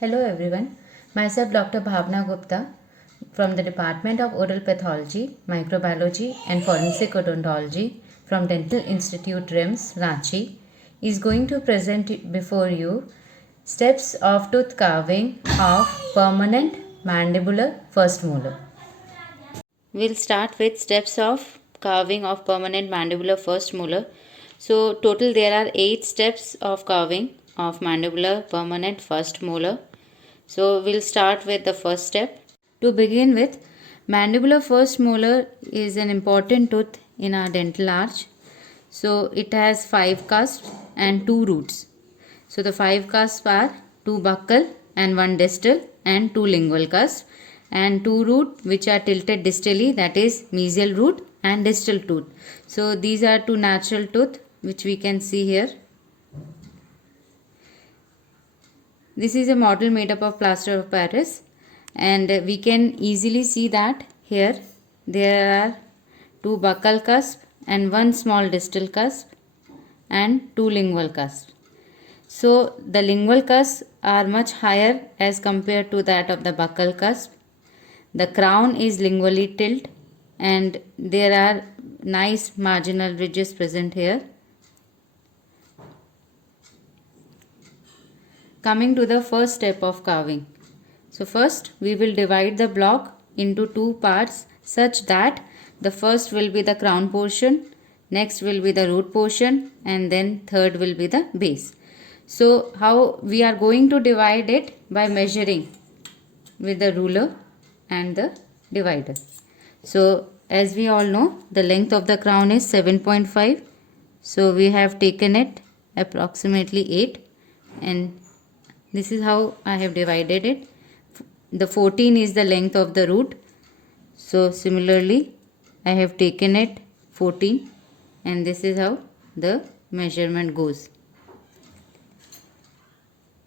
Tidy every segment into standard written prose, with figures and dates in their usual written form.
Hello everyone, myself Dr. Bhavna Gupta from the Department of Oral Pathology, Microbiology and Forensic Odontology from Dental Institute RIMS, Ranchi is going to present before you steps of tooth carving of permanent mandibular first molar. We'll start with steps of carving of permanent mandibular first molar. So total there are 8 steps of carving of mandibular permanent first molar. So we'll start with the first step. To begin with, mandibular first molar is an important tooth in our dental arch. So it has 5 cusps and 2 roots. So the 5 cusps are 2 buccal and 1 distal and 2 lingual cusps, and 2 root which are tilted distally, that is mesial root and distal tooth. So these are 2 natural tooth which we can see here. This is a model made up of plaster of Paris, and we can easily see that here there are 2 buccal cusp and 1 small distal cusp and 2 lingual cusps. So the lingual cusps are much higher as compared to that of the buccal cusp. The crown is lingually tilt and there are nice marginal ridges present here. Coming to the first step of carving. So first we will divide the block into 2 parts such that the first will be the crown portion, next will be the root portion, and then third will be the base. So how we are going to divide it? By measuring with the ruler and the divider. So as we all know, the length of the crown is 7.5. So we have taken it approximately 8, and this is how I have divided it. The 14 is the length of the root. So similarly I have taken it 14, and this is how the measurement goes.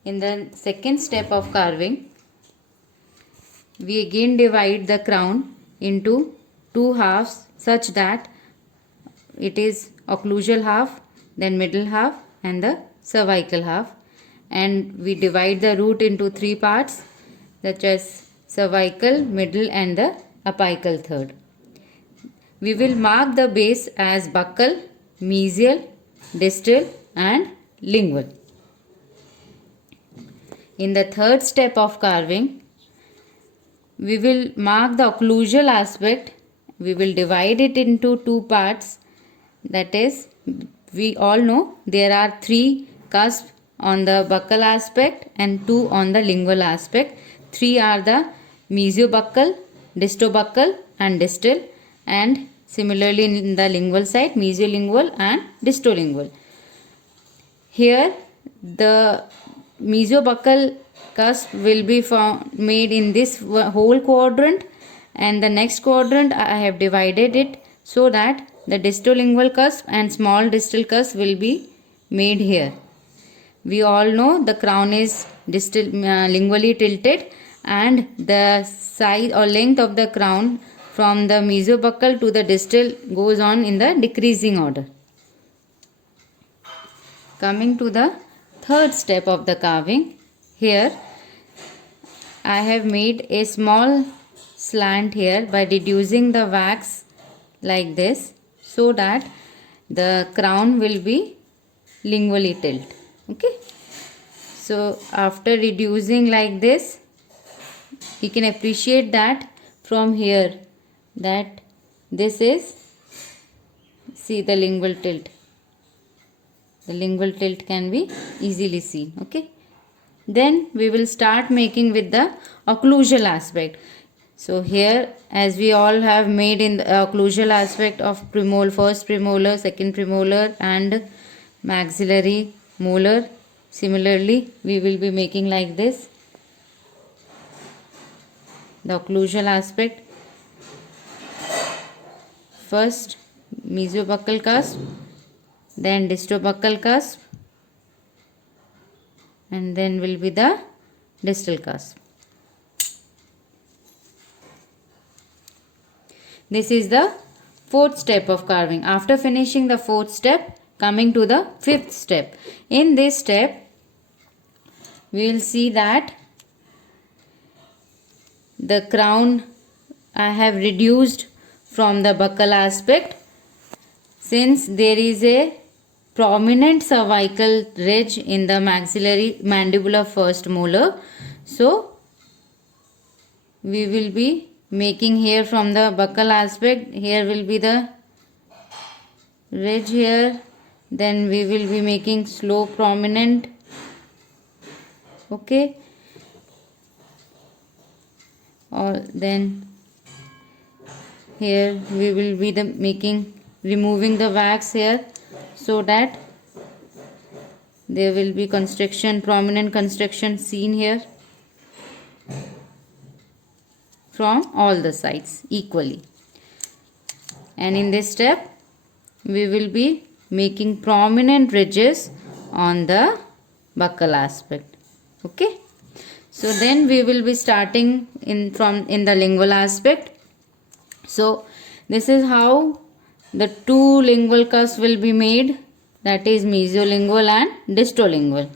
In the second step of carving, we again divide the crown into 2 halves such that it is occlusal half, then middle half and the cervical half, and we divide the root into 3 parts such as cervical, middle and the apical third. We will mark the base as buccal, mesial, distal and lingual. In the third step of carving, we will mark the occlusal aspect. We will divide it into 2 parts. That is, we all know there are 3 cusps on the buccal aspect and 2 on the lingual aspect. 3 are the mesiobuccal, distobuccal and distal, and similarly in the lingual side, mesiolingual and distolingual. Here the mesiobuccal cusp will be made in this whole quadrant, and the next quadrant I have divided it so that the distolingual cusp and small distal cusp will be made here. We all know the crown is lingually tilted, and the size or length of the crown from the mesiobuccal to the distal goes on in the decreasing order. Coming to the third step of the carving, here I have made a small slant here by reducing the wax like this so that the crown will be lingually tilt. Okay. So after reducing like this, you can appreciate that from here that this is, see the lingual tilt. The lingual tilt can be easily seen. Okay. Then we will start making with the occlusal aspect. So here, as we all have made in the occlusal aspect of first premolar, second premolar and maxillary molar, similarly we will be making like this the occlusal aspect. First mesiobuccal cusp, then distobuccal cusp, and then will be the distal cusp. This is the fourth step of carving. After finishing the fourth step, coming to the fifth step. In this step, we will see that the crown I have reduced from the buccal aspect, since there is a prominent cervical ridge in the maxillary mandibular first molar. So we will be making here from the buccal aspect, here will be the ridge here, then we will be making slow prominent. Okay, or then here we will be removing the wax here, so that there will be constriction, prominent constriction seen here from all the sides equally. And in this step we will be making prominent ridges on the buccal aspect. Okay, so then we will be starting in the lingual aspect. So this is how the two lingual cusps will be made, that is mesiolingual and distolingual,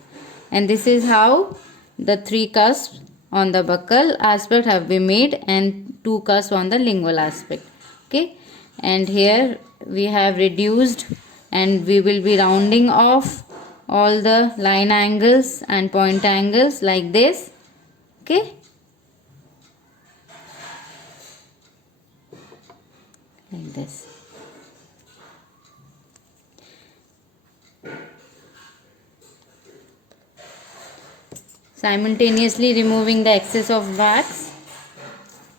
and this is how the three cusps on the buccal aspect have been made and two cusps on the lingual aspect. Okay, and here we have reduced and we will be rounding off all the line angles and point angles like this. Okay, like this. Simultaneously removing the excess of wax.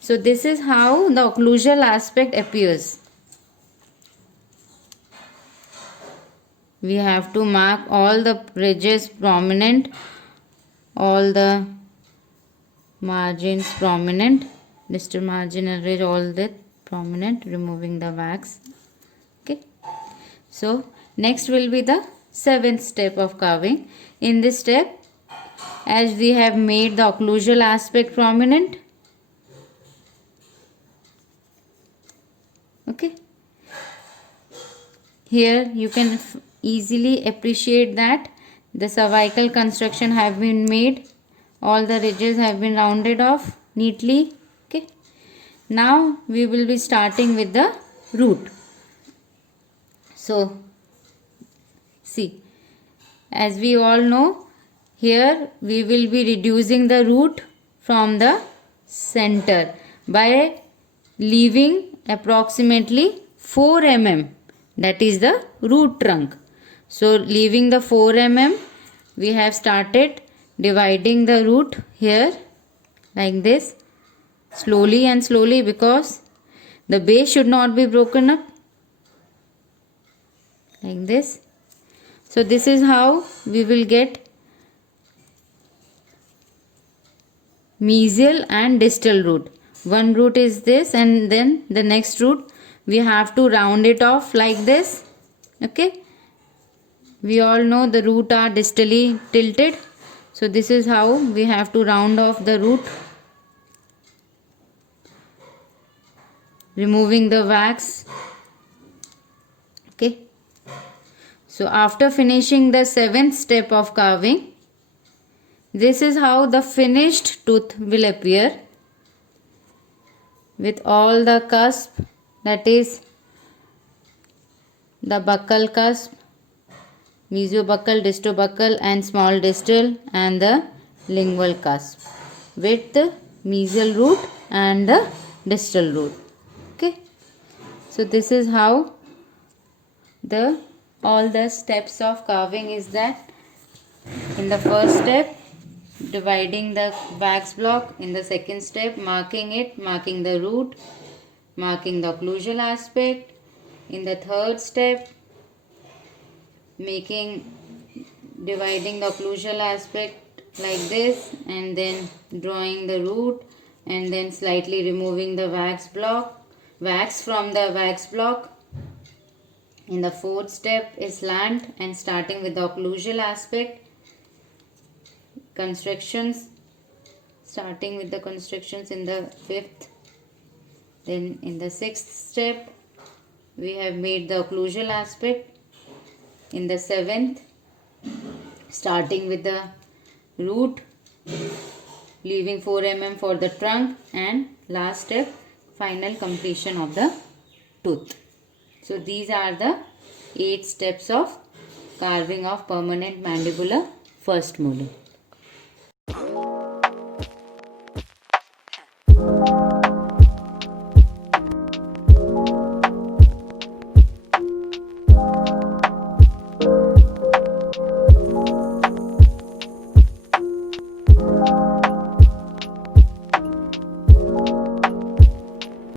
So this is how the occlusal aspect appears. We have to mark all the ridges prominent, all the margins prominent, distal marginal ridge, all that prominent, removing the wax. Okay, so next will be the seventh step of carving. In this step, as we have made the occlusal aspect prominent, okay, here you can easily appreciate that the cervical construction have been made, all the ridges have been rounded off neatly. Okay, now we will be starting with the root. So see, as we all know, here we will be reducing the root from the center by leaving approximately 4 mm, that is the root trunk. So leaving the 4 mm, we have started dividing the root here like this, slowly and slowly, because the base should not be broken up, like this. So this is how we will get mesial and distal root. One root is this, and then the next root we have to round it off like this. Okay, we all know the root are distally tilted, so this is how we have to round off the root, removing the wax. Okay, so after finishing the seventh step of carving, this is how the finished tooth will appear, with all the cusp, that is the buccal cusp, mesiobuccal, distobuccal and small distal, and the lingual cusp with the mesial root and the distal root. Okay, so this is how all the steps of carving is that. In the first step, dividing the wax block. In the second step, marking it, marking the root, marking the occlusal aspect. In the third step, dividing the occlusal aspect like this, and then drawing the root, and then slightly removing the wax from the wax block. In the fourth step is slant and starting with the occlusal aspect. Constructions, starting with the constructions in the fifth. Then in the sixth step, we have made the occlusal aspect. In the seventh, starting with the root, leaving 4 mm for the trunk, and last step, final completion of the tooth. So these are the 8 steps of carving of permanent mandibular first molar.